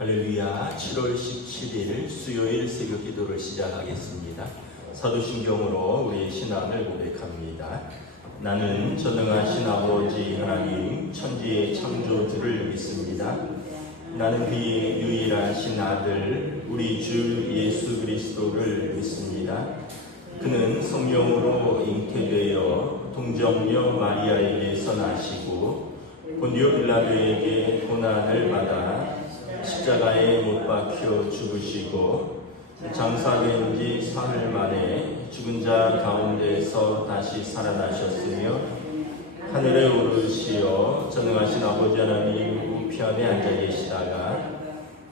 할렐루야. 7월 17일 수요일 새벽 기도를 시작하겠습니다. 사도신경으로 우리의 신앙을 고백합니다. 나는 전능하신 아버지 하나님 천지의 창조주를 믿습니다. 나는 그의 유일하신 아들 우리 주 예수 그리스도를 믿습니다. 그는 성령으로 잉태되어 동정녀 마리아에게서 나시고 본디오 빌라도에게 고난을 받아 십자가에 못 박혀 죽으시고 장사된 지 사흘 만에 죽은 자 가운데서 다시 살아나셨으며 하늘에 오르시어 전능하신 아버지 하나님 우편에 앉아 계시다가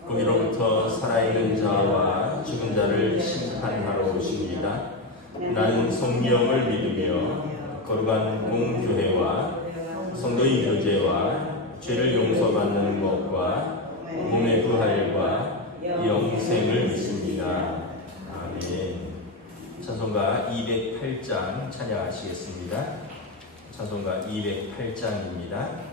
거기로부터 살아있는 자와 죽은 자를 심판하러 오십니다. 나는 성령을 믿으며 거룩한 공교회와 성도의 교제와 죄를 용서받는 것과 몸의 부활과 영생을 믿습니다. 아멘. 찬송가 208장 찬양하시겠습니다. 찬송가 208장입니다.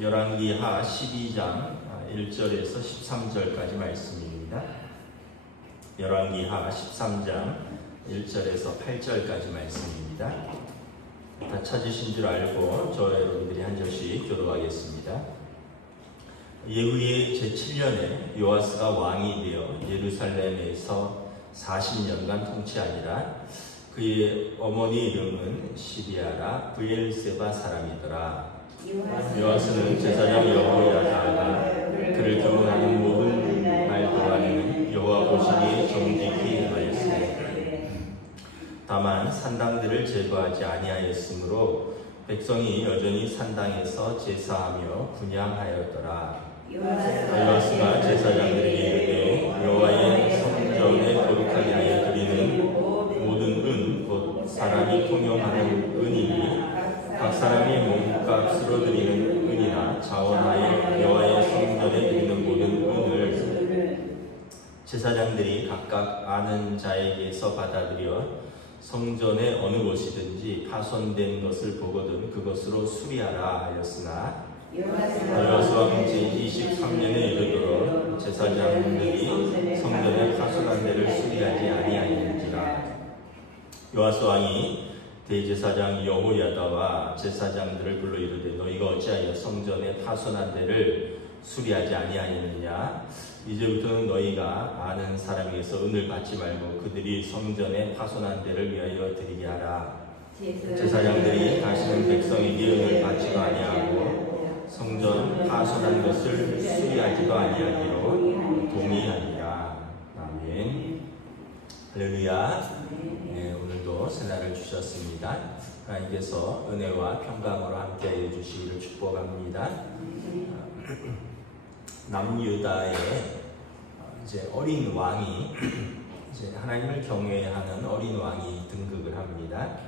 열왕기하 12장 1절에서 13절까지 말씀입니다. 열왕기하 13장 1절에서 8절까지 말씀입니다. 다 찾으신 줄 알고 저 여러분들이 한 절씩 교도하겠습니다. 예후의 제7년에 요아스가 왕이 되어 예루살렘에서 40년간 통치하니라. 그의 어머니 이름은 시비아라 브엘세바 사람이더라. 요아스는 제사장 여호야다가 그를 경호하는 모든 말 동안에는 여호와 보시기에 정직히 하였으니 다만 산당들을 제거하지 아니하였으므로 백성이 여전히 산당에서 제사하며 분향하였더라. 요아스가 제사장들에게 이르되 여호와의 성전에 거룩하게 하여 드리는 모든 은 곧 사람이 통용하는 은이니 각 사람이 몸값으로 드리는 은이나 자원하여 여호와의 성전에 드리는 모든 은을 제사장들이 각각 아는 자에게서 받아들여 성전의 어느 곳이든지 파손된 것을 보거든 그것으로 수리하라 하였으나 요아스 왕 제23년에 이르도록 제사장들이 성전의 파손한 데를 수리하지 아니하였는지라. 요아스 왕이 대제사장 여호야다와 제사장들을 불러 이르되 너희가 어찌하여 성전에 파손한 데를 수리하지 아니하였느냐. 이제부터는 너희가 아는 사람에게서 은을 받지 말고 그들이 성전에 파손한 데를 위하여 드리게 하라. 제사장들이 다시는 백성에게 은을 받지도 아니하고 성전 파손한 것을 수리하지도 아니하기로 동의하니라. 아멘. 할렐루야. 네, 오늘도 새날을 주셨습니다. 하나님께서 은혜와 평강으로 함께하여 주시기를 축복합니다. 남유다의 이제 어린 왕이 이제 하나님을 경외하는 어린 왕이 등극을 합니다.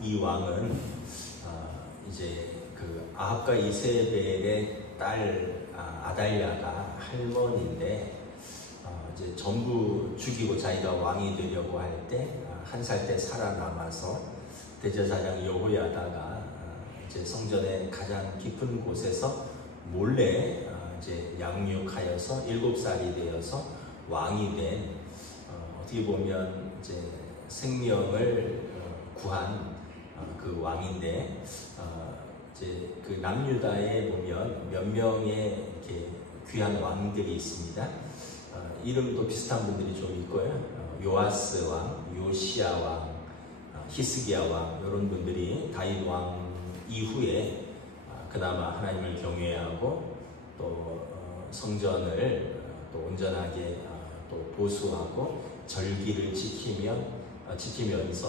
이 왕은 이제 그 아합과 이세벨의 딸 아달랴가 할머니인데 이제 전부 죽이고 자기가 왕이 되려고 할 때 한 살 때 살아남아서 대제사장 여호야다가 이제 성전의 가장 깊은 곳에서 몰래 이제 양육하여서 7살이 되어서 왕이 된 어떻게 보면 이제 생명을 구한 그 왕인데 이제 그 남유다에 보면 몇 명의 이렇게 귀한 왕들이 있습니다. 이름도 비슷한 분들이 좀 있고요. 요아스 왕, 요시야 왕, 히스기야 왕 이런 분들이 다윗 왕 이후에 그나마 하나님을 경외하고 또 성전을 또 온전하게 또 보수하고 절기를 지키면서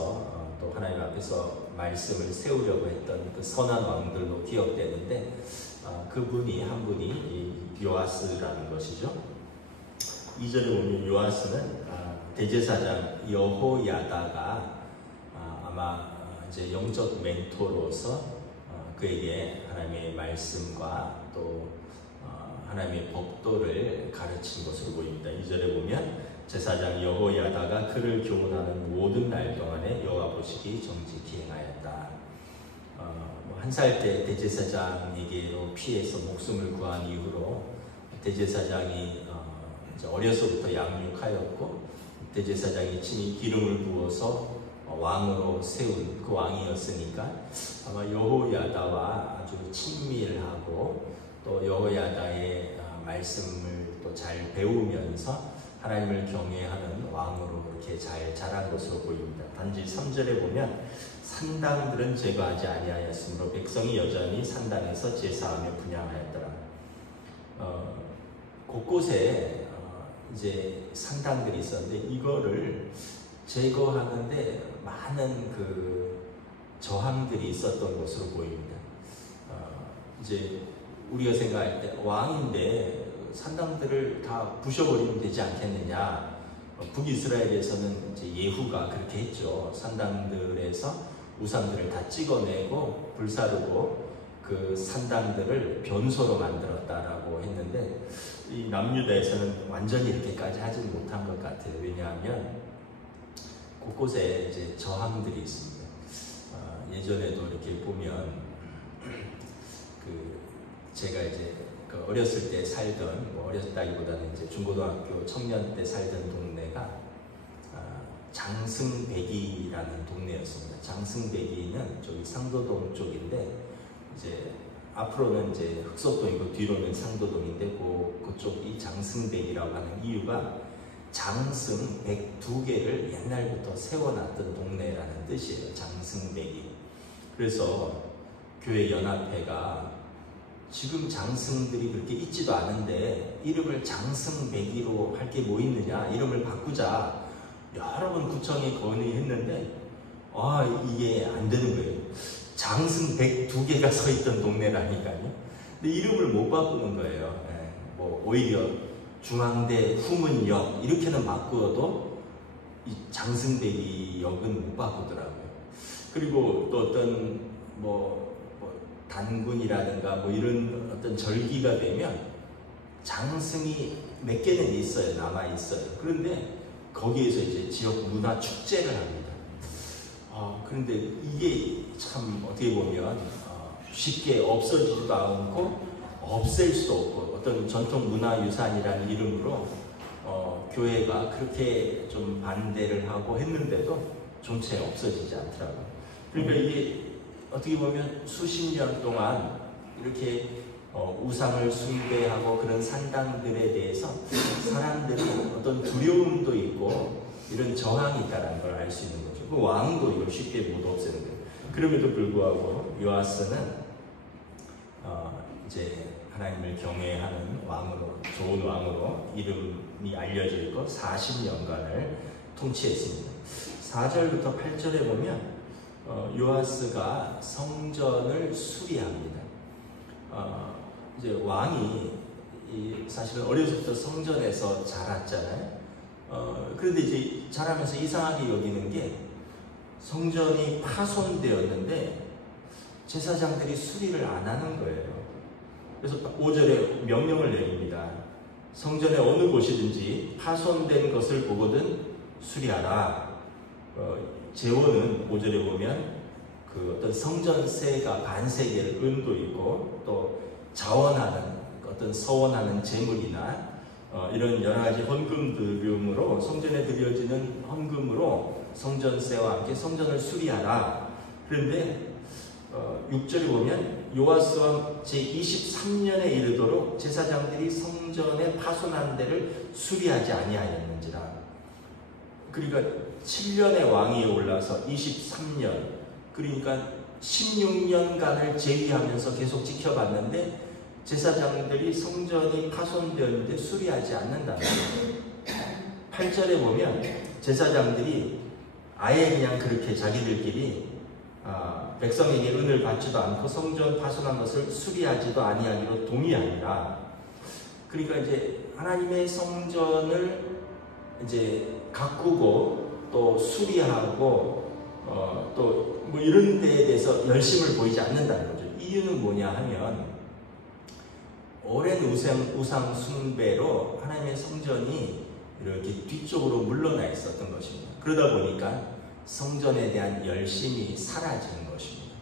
또 하나님 앞에서 말씀을 세우려고 했던 그 선한 왕들로 기억되는데 그분이 한 분이 요아스라는 것이죠. 2절에 보면 요아스는 대제사장 여호야다가 아마 이제 영적 멘토로서 그에게 하나님의 말씀과 또 하나님의 법도를 가르친 것으로 보입니다. 2절에 보면 제사장 여호야다가 그를 교훈하는 모든 날 동안에 여호와 보시기 정직히 행하였다. 한 살 때 대제사장에게로 피해서 목숨을 구한 이후로 대제사장이 어려서부터 양육하였고 대제사장이 친히 기름을 부어서 왕으로 세운 그 왕이었으니까 아마 여호야다와 아주 친밀하고 또 여호야다의 말씀을 또 잘 배우면서 하나님을 경외하는 왕으로 그렇게 잘 자란 것으로 보입니다. 단지 3절에 보면 산당들은 제거하지 아니하였으므로 백성이 여전히 산당에서 제사하며 분향하였더라. 곳곳에 이제 산당들이 있었는데 이거를 제거하는데 많은 그 저항들이 있었던 것으로 보입니다. 이제 우리가 생각할 때 왕인데 산당들을 다 부셔버리면 되지 않겠느냐. 북이스라엘에서는 이제 예후가 그렇게 했죠. 산당들에서 우상들을 다 찍어내고 불사르고 그 산당들을 변소로 만들었다라고 했는데 이 남유다에서는 완전히 이렇게까지 하지는 못한 것 같아요. 왜냐하면 곳곳에 이제 저항들이 있습니다. 예전에도 이렇게 보면 그 제가 이제 그 어렸을 때 살던 어렸다기보다는 이제 중고등학교 청년 때 살던 동네가 장승배기라는 동네였습니다. 장승배기는 저기 상도동 쪽인데 이제 앞으로는 이제 흑석동이고 뒤로는 상도동인데 그쪽이 장승배기라고 하는 이유가 장승 102개를 옛날부터 세워놨던 동네라는 뜻이에요. 장승배기. 그래서 교회 연합회가 지금 장승들이 그렇게 있지도 않은데 이름을 장승배기로 할 게 뭐 있느냐, 이름을 바꾸자 여러 번 구청에 건의했는데 이게 안 되는 거예요. 장승 102개가 서 있던 동네라니까요. 근데 이름을 못 바꾸는 거예요. 뭐 오히려 중앙대 후문역 이렇게는 바꾸어도 이 장승배기역은 못 바꾸더라고요. 그리고 또 어떤 단군이라든가 이런 어떤 절기가 되면 장승이 몇 개는 있어요. 남아 있어요. 그런데 거기에서 이제 지역 문화 축제를 합니다. 그런데 이게 참 어떻게 보면 쉽게 없어지지도 않고 없앨 수도 없고 어떤 전통 문화 유산이라는 이름으로 교회가 그렇게 좀 반대를 하고 했는데도 종체 없어지지 않더라고요. 그러니까 이게 어떻게 보면 수십 년 동안 이렇게 우상을 숭배하고 그런 산당들에 대해서 사람들이 어떤 두려움도 있고 이런 저항이 있다는 걸 알 수 있는 거죠. 그 왕도 이걸 쉽게 못 없애는 거예요. 그럼에도 불구하고 요아스는 이제 하나님을 경외하는 왕으로, 좋은 왕으로 이름이 알려져 있고 40년간을 통치했습니다. 4절부터 8절에 보면 요아스가 성전을 수리합니다. 이제 왕이 사실은 어려서부터 성전에서 자랐잖아요. 그런데 이제 자라면서 이상하게 여기는 게 성전이 파손되었는데 제사장들이 수리를 안 하는 거예요. 그래서 5절에 명령을 내립니다. 성전의 어느 곳이든지 파손된 것을 보거든 수리하라. 제원은 5절에 보면 그 어떤 성전세가 반세겔 은도 있고 또 자원하는 어떤 서원하는 제물이나 이런 여러 가지 헌금 드림으로 성전에 드려지는 헌금으로 성전세와 함께 성전을 수리하라. 그런데 6절에 보면 요아스 왕 제23년에 이르도록 제사장들이 성전의 파손한 데를 수리하지 아니하였는지라. 그러니까 7년의 왕이 올라서 23년, 그러니까 16년간을 제위하면서 계속 지켜봤는데 제사장들이 성전이 파손되었는데 수리하지 않는다는 거예요. 8절에 보면 제사장들이 아예 그냥 그렇게 자기들끼리 백성에게 은을 받지도 않고 성전 파손한 것을 수리하지도 아니하기로 동의하니라. 그러니까 이제 하나님의 성전을 이제 가꾸고 또 수리하고 또 뭐 이런 데에 대해서 열심을 보이지 않는다는 거죠. 이유는 뭐냐 하면 오랜 우상 숭배로 하나님의 성전이 이렇게 뒤쪽으로 물러나 있었던 것입니다. 그러다 보니까 성전에 대한 열심이 사라지는 것입니다.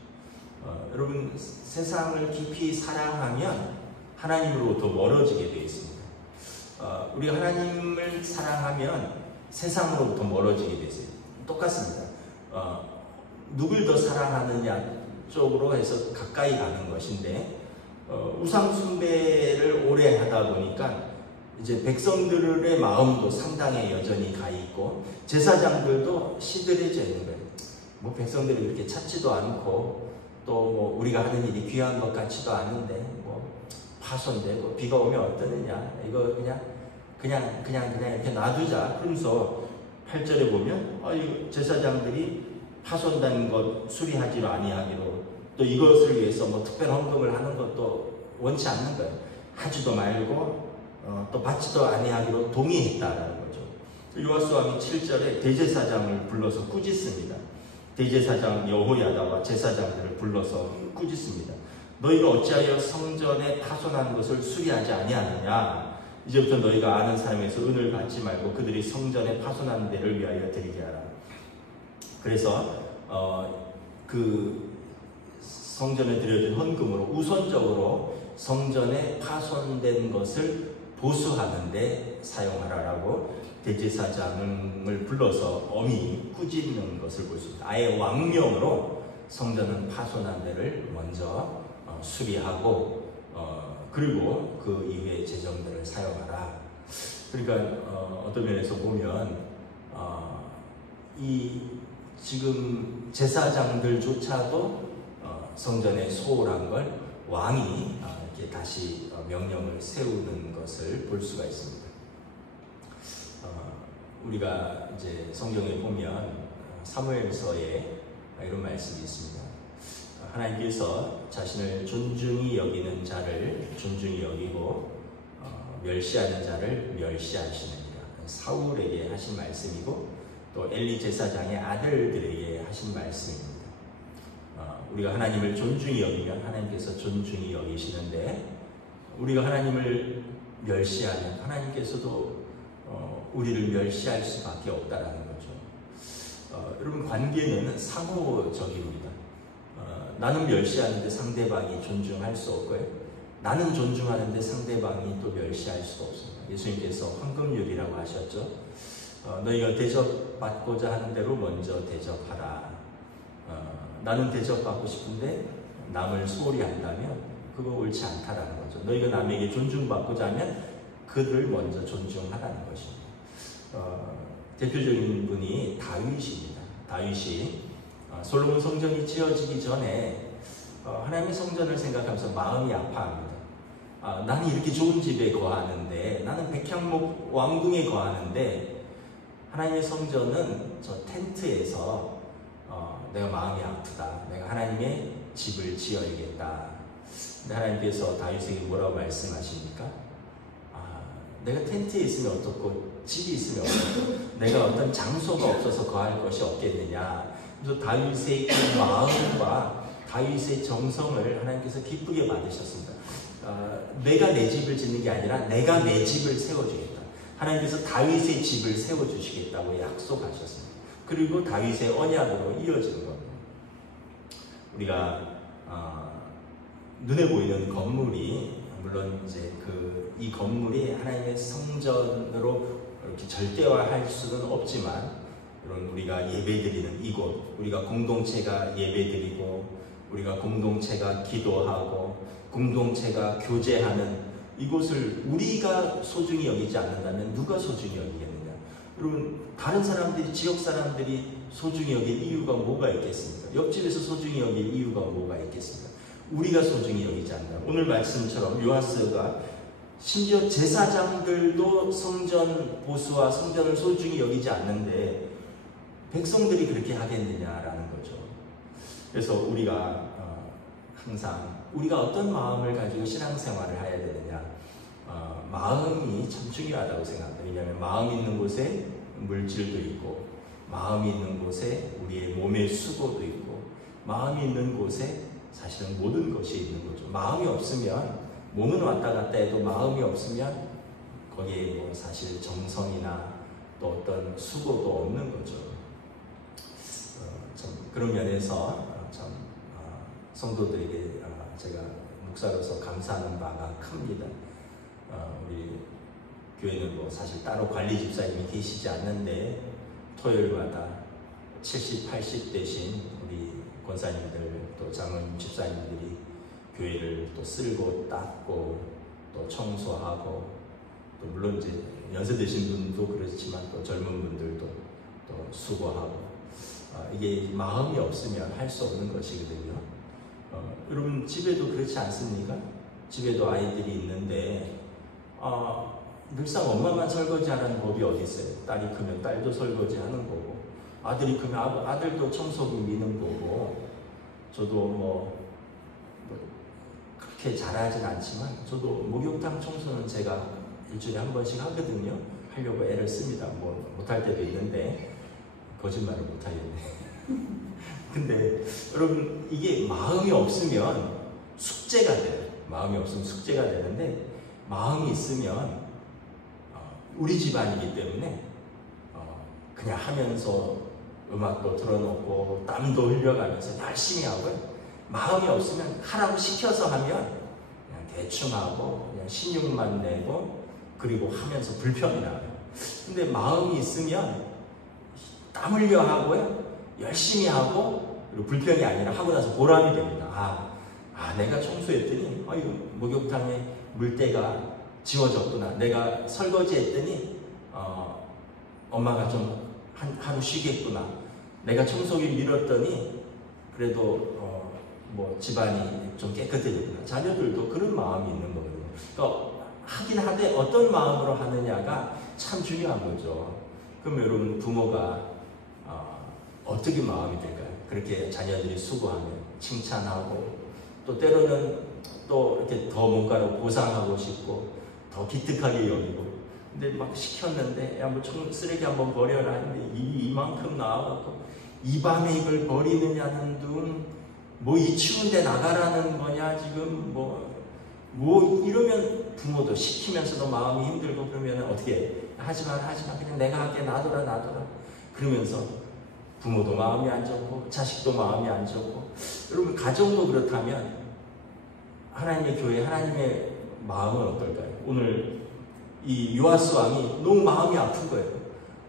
여러분, 세상을 깊이 사랑하면 하나님으로부터 멀어지게 되어 있습니다. 우리가 하나님을 사랑하면 세상으로부터 멀어지게 되어 있어요. 똑같습니다. 누굴 더 사랑하느냐 쪽으로 해서 가까이 가는 것인데 우상 숭배를 오래 하다 보니까 이제 백성들의 마음도 상당히 여전히 가 있고 제사장들도 시들해져 있는 거예요. 뭐 백성들이 이렇게 찾지도 않고 또 뭐 우리가 하는 일이 귀한 것 같지도 않은데 뭐 파손되고 비가 오면 어떠느냐, 이거 그냥 이렇게 놔두자. 그러면서 8절에 보면 이 제사장들이 파손된 것 수리하지로 아니하기로, 또 이것을 위해서 뭐 특별 헌금을 하는 것도 원치 않는 거예요. 하지도 말고 또 받지도 아니하기로 동의했다라는 거죠. 요아스 왕이 7절에 대제사장을 불러서 꾸짖습니다. 대제사장 여호야다와 제사장들을 불러서 꾸짖습니다. 너희가 어찌하여 성전에 파손한 것을 수리하지 아니하느냐? 이제부터 너희가 아는 사람에서 은을 받지 말고 그들이 성전에 파손한 데를 위하여 드리게 하라. 그래서 그 성전에 드려진 헌금으로 우선적으로 성전에 파손된 것을 보수하는 데 사용하라라고 대제사장을 불러서 엄히 꾸짖는 것을 볼 수 있습니다. 아예 왕명으로 성전은 파손한 데를 먼저 수리하고 그리고 그 이후에 재정들을 사용하라. 그러니까 어떤 면에서 보면 이 지금 제사장들조차도 성전에 소홀한 걸 왕이 이렇게 다시 명령을 세우는 것을 볼 수가 있습니다. 우리가 이제 성경에 보면 사무엘서에 이런 말씀이 있습니다. 하나님께서 자신을 존중히 여기는 자를 존중히 여기고 멸시하는 자를 멸시하시느니라. 사울에게 하신 말씀이고 또 엘리 제사장의 아들들에게 하신 말씀입니다. 우리가 하나님을 존중히 여기면 하나님께서 존중히 여기시는데 우리가 하나님을 멸시하면 하나님께서도 우리를 멸시할 수밖에 없다라는 거죠. 여러분, 관계는 상호적입니다. 나는 멸시하는데 상대방이 존중할 수 없고요. 나는 존중하는데 상대방이 또 멸시할 수가 없습니다. 예수님께서 황금률이라고 하셨죠. 너희가 대접받고자 하는 대로 먼저 대접하라. 나는 대접받고 싶은데 남을 소홀히 한다면 그거 옳지 않다라는 거죠. 너희가 남에게 존중받고자 하면 그들을 먼저 존중하라는 것입니다. 대표적인 분이 다윗입니다. 다윗이 솔로몬 성전이 지어지기 전에 하나님의 성전을 생각하면서 마음이 아파합니다. 나는 이렇게 좋은 집에 거하는데, 나는 백향목 왕궁에 거하는데 하나님의 성전은 저 텐트에서 내가 마음이 아프다. 내가 하나님의 집을 지어야겠다. 근데 하나님께서 다윗에게 뭐라고 말씀하십니까? 내가 텐트에 있으면 어떻고 집이 있으면 어떻고 내가 어떤 장소가 없어서 거할 것이 없겠느냐. 그래서 다윗의 그 마음과 다윗의 정성을 하나님께서 기쁘게 받으셨습니다. 내가 내 집을 짓는 게 아니라 내가 내 집을 세워주겠다. 하나님께서 다윗의 집을 세워주시겠다고 약속하셨습니다. 그리고 다윗의 언약으로 이어지는 겁니다. 우리가 눈에 보이는 건물이, 물론 이제 이 건물이 하나님의 성전으로 이렇게 절대화할 수는 없지만, 이런 우리가 예배드리는 이곳, 우리가 공동체가 예배드리고, 우리가 공동체가 기도하고, 공동체가 교제하는 이곳을 우리가 소중히 여기지 않는다면 누가 소중히 여기겠느냐? 여러분, 다른 사람들이, 지역 사람들이 소중히 여길 이유가 뭐가 있겠습니까? 옆집에서 소중히 여길 이유가 뭐가 있겠습니까? 우리가 소중히 여기지 않는다. 오늘 말씀처럼 요하스가 심지어 제사장들도 성전 보수와 성전을 소중히 여기지 않는데 백성들이 그렇게 하겠느냐라는 거죠. 그래서 우리가 항상 우리가 어떤 마음을 가지고 신앙생활을 해야 되느냐, 마음이 참 중요하다고 생각합니다. 왜냐하면 마음 있는 곳에 물질도 있고, 마음이 있는 곳에 우리의 몸의 수고도 있고, 마음이 있는 곳에 사실은 모든 것이 있는 거죠. 마음이 없으면, 몸은 왔다 갔다 해도 마음이 없으면 거기에 뭐 사실 정성이나 또 어떤 수고도 없는 거죠. 참 그런 면에서 참 성도들에게 제가 목사로서 감사하는 바가 큽니다. 우리 교회는 뭐 사실 따로 관리 집사님이 계시지 않는데 토요일마다 70, 80 되신 우리 권사님들 또 장로님 집사님들이 교회를 또 쓸고 닦고 또 청소하고, 또 물론 이제 연세드신 분도 그렇지만 또 젊은 분들도 또 수고하고, 이게 마음이 없으면 할 수 없는 것이거든요. 여러분 집에도 그렇지 않습니까? 집에도 아이들이 있는데 늘상 엄마만 설거지하라는 법이 어디 있어요? 딸이 크면 딸도 설거지하는 거고, 아들이 크면 아들도 청소기 미는 거고. 저도 뭐 그렇게 잘하진 않지만 저도 목욕탕 청소는 제가 일주일에 한 번씩 하거든요. 하려고 애를 씁니다. 뭐 못할 때도 있는데 거짓말을 못하겠네. 근데 여러분, 이게 마음이 없으면 숙제가 돼요. 마음이 없으면 숙제가 되는데, 마음이 있으면 우리 집안이기 때문에 그냥 하면서 음악도 틀어놓고 땀도 흘려가면서 열심히 하고요. 마음이 없으면 하라고 시켜서 하면 그냥 대충 하고 그냥 신용만 내고 그리고 하면서 불평이 나요. 근데 마음이 있으면 땀 흘려 하고요, 열심히 하고, 그리고 불평이 아니라 하고 나서 보람이 됩니다. 내가 청소했더니 목욕탕에 물때가 지워졌구나. 내가 설거지했더니 엄마가 좀 하루 쉬겠구나. 내가 청소기 밀었더니 그래도 뭐 집안이 좀 깨끗해졌구나. 자녀들도 그런 마음이 있는 거거든요. 그러니까 하긴 하되 어떤 마음으로 하느냐가 참 중요한 거죠. 그럼 여러분, 부모가 어떻게 마음이 될까요? 그렇게 자녀들이 수고하면 칭찬하고, 또 때로는 또 이렇게 더 뭔가로 보상하고 싶고 더 기특하게 여기고, 근데 막 시켰는데 야 뭐 쓰레기 한번 버려라 했는데 이만큼 나와갖고 이 밤에 이걸 버리느냐는 둥, 뭐 이 추운데 나가라는 거냐 지금 뭐 이러면 부모도 시키면서도 마음이 힘들고, 그러면 어떻게 해? 하지마 그냥 내가 할게, 놔둬라 그러면서 부모도 마음이 안 좋고 자식도 마음이 안 좋고. 여러분, 가정도 그렇다면 하나님의 교회, 하나님의 마음은 어떨까요? 오늘 이 요아스 왕이 너무 마음이 아픈 거예요.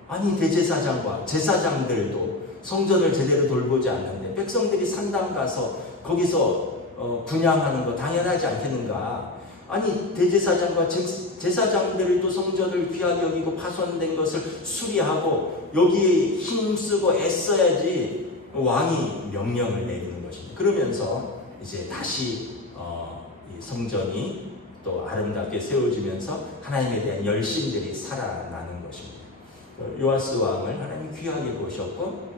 아니 대제사장과 제사장들도 성전을 제대로 돌보지 않는데 백성들이 산당 가서 거기서 분향하는 거 당연하지 않겠는가? 아니 대제사장과 제사장들도 성전을 귀하게 여기고 파손된 것을 수리하고 여기에 힘쓰고 애써야지 왕이 명령을 내리는 것입니다. 그러면서 이제 다시 이 성전이 또 아름답게 세워지면서 하나님에 대한 열심들이 살아나는 것입니다. 요아스 왕을 하나님 귀하게 보셨고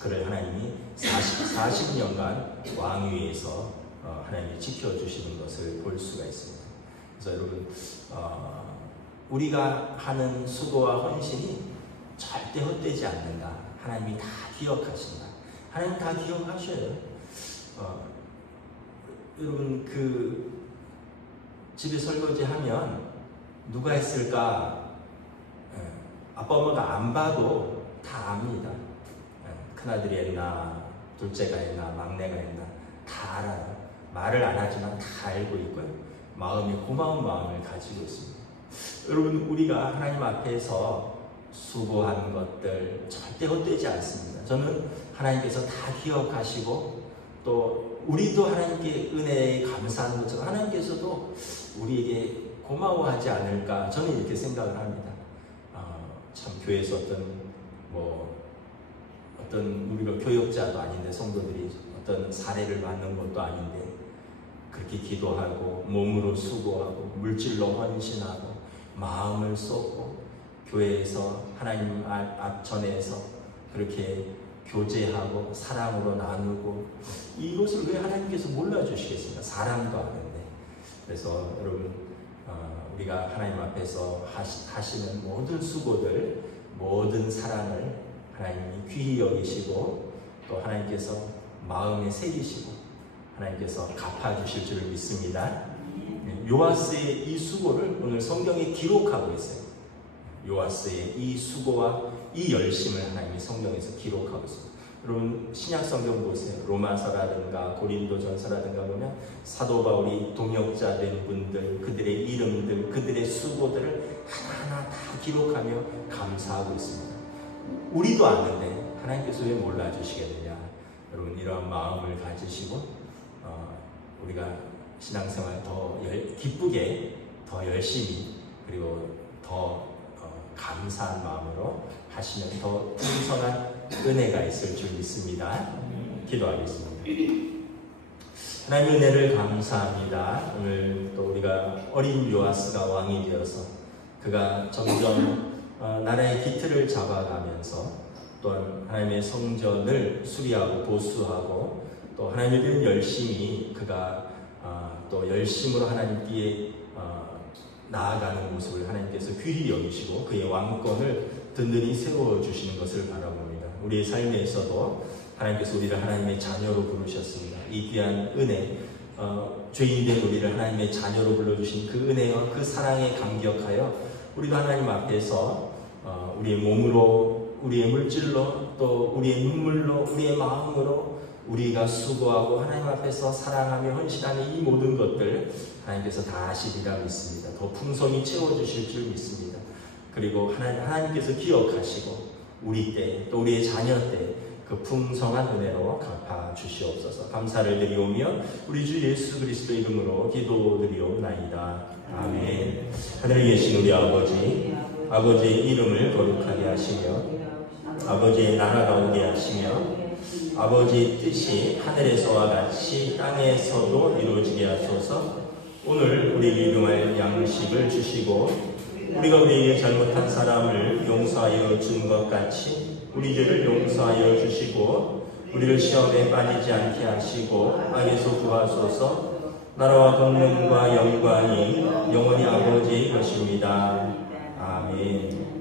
그를 하나님이 40년간 왕위에서 하나님이 지켜주시는 것을 볼 수가 있습니다. 그래서 여러분 우리가 하는 수고와 헌신이 절대 헛되지 않는다. 하나님이 다 기억하신다. 하나님 다 기억하셔요. 여러분 그 집에 설거지하면 누가 했을까? 아빠 엄마가 안 봐도 다 압니다. 큰아들이 했나 둘째가 했나 막내가 했나 다 알아요. 말을 안 하지만 다 알고 있고요. 마음이 고마운 마음을 가지고 있습니다. 여러분 우리가 하나님 앞에서 수고한 것들 절대 헛되지 않습니다. 저는 하나님께서 다 기억하시고 또 우리도 하나님께 은혜에 감사하는 것처럼 하나님께서도 우리에게 고마워하지 않을까 저는 이렇게 생각을 합니다. 참 교회에서 어떤 우리가 교역자도 아닌데 성도들이 어떤 사례를 받는 것도 아닌데 그렇게 기도하고 몸으로 수고하고 물질로 헌신하고 마음을 쏟고 교회에서 하나님 앞전에서 그렇게 교제하고 사랑으로 나누고 이것을 왜 하나님께서 몰라주시겠습니까? 사람도 아는데. 그래서 여러분 우리가 하나님 앞에서 하시는 모든 수고들 모든 사랑을 하나님이 귀히 여기시고 또 하나님께서 마음에 새기시고 하나님께서 갚아주실 줄 믿습니다. 요아스의 이 수고를 오늘 성경에 기록하고 있어요. 요아스의 이 수고와 이 열심을 하나님이 성경에서 기록하고 있습니다. 여러분 신약 성경 보세요. 로마서라든가 고린도전서라든가 보면 사도 바울이 동역자 된 분들 그들의 이름들 그들의 수고들을 하나하나 다 기록하며 감사하고 있습니다. 우리도 아는데 하나님께서 왜 몰라주시겠느냐. 여러분 이러한 마음을 가지시고 우리가 신앙생활 더 기쁘게 더 열심히 그리고 더 감사한 마음으로 하시면 더 풍성한 은혜가 있을 줄 믿습니다. 기도하겠습니다. 하나님 은혜를 감사합니다. 오늘 또 우리가 어린 요아스가 왕이 되어서 그가 점점 나라의 기틀을 잡아가면서 또한 하나님의 성전을 수리하고 보수하고 또 하나님에 대한 열심히 그가 또 열심으로 하나님께 나아가는 모습을 하나님께서 귀히 여기시고 그의 왕권을 든든히 세워주시는 것을 바라봅니다. 우리의 삶에서도 하나님께서 우리를 하나님의 자녀로 부르셨습니다. 이 귀한 은혜, 죄인된 우리를 하나님의 자녀로 불러주신 그 은혜와 그 사랑에 감격하여 우리도 하나님 앞에서 우리의 몸으로, 우리의 물질로, 또 우리의 눈물로, 우리의 마음으로 우리가 수고하고 하나님 앞에서 사랑하며 헌신하는 이 모든 것들 하나님께서 다 하시리라 믿습니다. 더 풍성히 채워주실 줄 믿습니다. 그리고 하나님께서 기억하시고 우리 때 또 우리의 자녀 때 그 풍성한 은혜로 갚아 주시옵소서. 감사를 드리오며 우리 주 예수 그리스도 이름으로 기도드리옵나이다. 아멘. 하늘에 계신 우리 아버지의 이름을 거룩하게 하시며 아버지의 나라가 오게 하시며 아버지의 뜻이 하늘에서와 같이 땅에서도 이루어지게 하소서. 오늘 우리에게 일용할 양식을 주시고 우리가 우리에게 잘못한 사람을 용서하여 준 것 같이 우리 죄를 용서하여 주시고 우리를 시험에 빠지지 않게 하시고 악에서 구하소서. 나라와 권능과 영광이 영원히 아버지의 것입니다. 아멘.